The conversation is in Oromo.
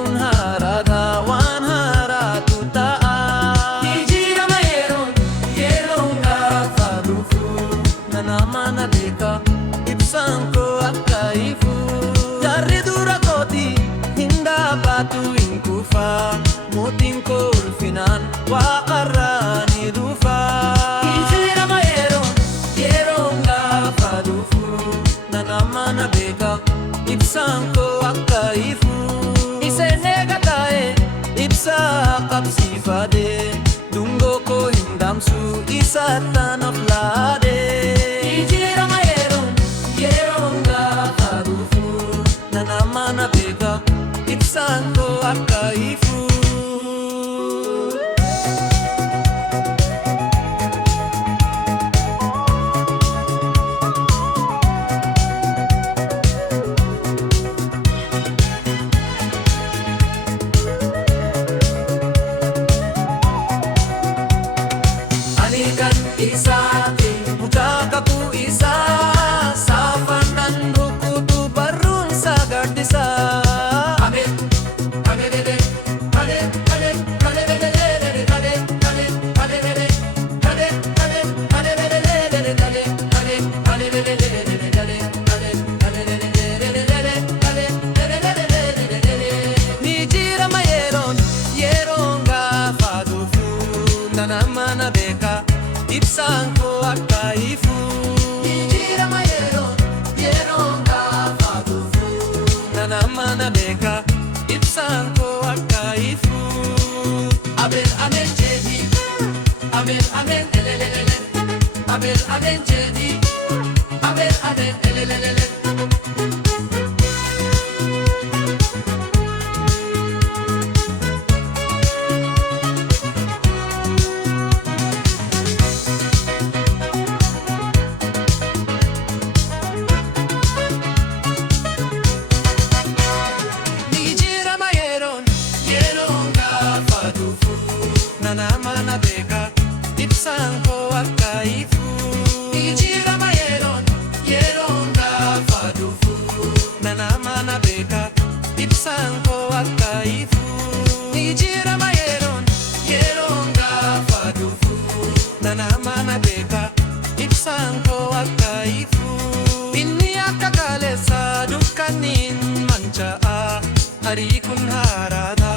kun harada wan haratu ta'a. Jijjiirama yeroon gaafa dhufu nama na beeka ibsaan koo akka ifu. Jarri dura kooti hin dhaabatu hin kufa mootiin koo ulfinaan waaqarraa ni dhufa. Jijjiirama yeroon gaafa dhufu nama na beeka ibsaan koo akka ifu. Iseen eegatae ibsa qabsiifade dungoo koo hin damsu isaattaan of laade. Jijjiirama yeroon gaafa dhufu nama na beeka ibsaan koo akka ifu. Isaati mucaa ku isa saafaan nan rukutu barumsa gaaddisa. Jijjiirama yeroon gaafa dhufu nama na beeka ibsaan koo akka ifu. Jijjiirama yeroon gaafa dhufu nama na beeka ibsaan koo akka ifu. Abel amen jedhi Abel amen elelelele Abel amen jedhi Abel amen elelelele. Nama na beeka ibsaan koo akka ifu. Jijjiirama yeroon gaafa dhufu nama na beeka ibsaan koo akka ifu. Jijjiirama yeroon gaafa dhufu nama na beeka ibsaan koo akka ifu. Inni akka kaleessa dukkanni manca'a arii kun harada.